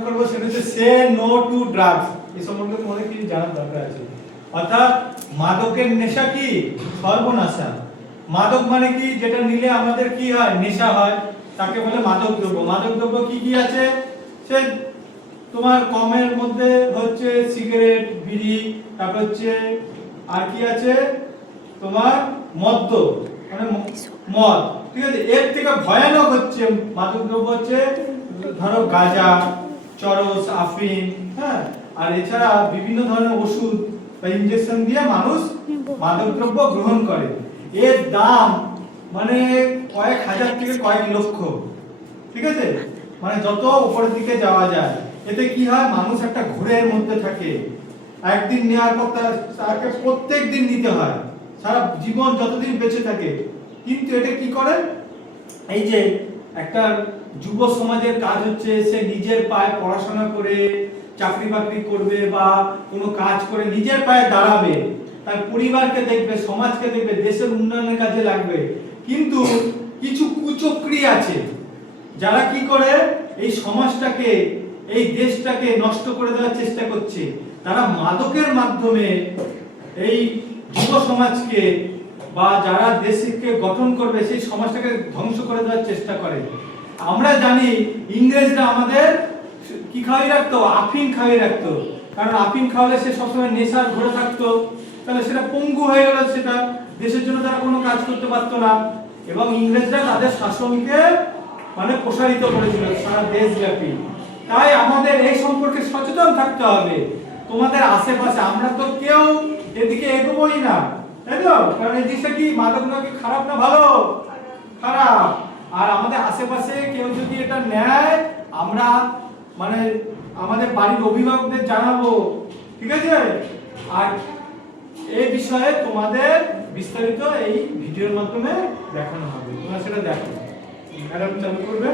করব সেটা হচ্ছে সে নো টু ড্রাগস। এই সম্বন্ধে তোমাদের কি জানার দরকার আছে। অর্থাৎ মাদকের নেশা কি? সর্বনাশা। মাদক মানে কি? যেটা নিলে আমাদের কি হয়? নেশা হয়, তাকে বলে মাদক দ্রব্য। মাদক দ্রব্য কি কি আছে? সে তোমার কমের মধ্যে হচ্ছে সিগারেট, বিড়ি, তারপর হচ্ছে আর কি আছে তোমার মদ্য, মানে মদ, ঠিক আছে। এর থেকে ভয়ানক হচ্ছে মাদক দ্রব্য হচ্ছে ধরো গাঁজা, চরস, আফিম, হ্যাঁ, আর এছাড়া বিভিন্ন ধরনের ওষুধ বা ইনজেকশন দিয়ে মানুষ মাদক দ্রব্য গ্রহণ করে। এর দাম মানে কয়েক হাজার থেকে কয়েক লক্ষ, ঠিক আছে, মানে যত উপরের দিকে যাওয়া যায়। এতে কি হয়? মানুষ একটা ঘোরের মধ্যে থাকে। একদিন নেওয়ার পর তাকে প্রত্যেক দিন নিতে হয় সারা জীবন যতদিন বেঁচে থাকে। কিন্তু এটা কি করে? এই যে একটা যুব সমাজের কাজ হচ্ছে সে নিজের পায়ে পড়াশোনা করে চাকরি বাকরি করবে বা কোনো কাজ করে নিজের পায়ে দাঁড়াবে, তার পরিবারকে দেখবে, সমাজকে দেখবে, দেশের উন্নয়নের কাজে লাগবে। কিন্তু কিছু কুচক্রী আছে যারা কি করে এই সমাজটাকে, এই দেশটাকে নষ্ট করে দেওয়ার চেষ্টা করছে। তারা মাদকের মাধ্যমে এই যুব সমাজকে বা যারা দেশকে গঠন করবে সেই সমাজটাকে ধ্বংস করে দেওয়ার চেষ্টা করে। আমরা জানি ইংরেজরা আমাদের কি খাওয়াই রাখতো? আফিম খাওয়াই রাখতো। কারণ আফিম খাওয়ালে সে সবসময় নেশার ঘরে থাকতো, তাহলে সেটা পঙ্গু হয়ে গেল, সেটা দেশের জন্য তারা কোনো কাজ করতে পারতো না। এবং ইংরেজরা তাদের শাসনকে মানে প্রসারিত করেছিল সারা দেশব্যাপী। তাই আমাদের এই সম্পর্কে সচেতন থাকতে হবে। তোমাদের আশেপাশে আমরা তো কেউ এদিকে এগোবোই না, তাই তো? কারণ এই জিনিসটা কি, মাদক নাকি খারাপ না ভালো? খারাপ। আর আমাদের আশেপাশে কেউ যদি এটা নেয়, আমরা মানে আমাদের বাড়ির অভিভাবকদের জানাবো, ঠিক আছে? আর এই বিষয়ে তোমাদের বিস্তারিত এই ভিডিওর মাধ্যমে দেখানো হবে। তোমরা সেটা দেখো। ম্যাডাম চালু করবে।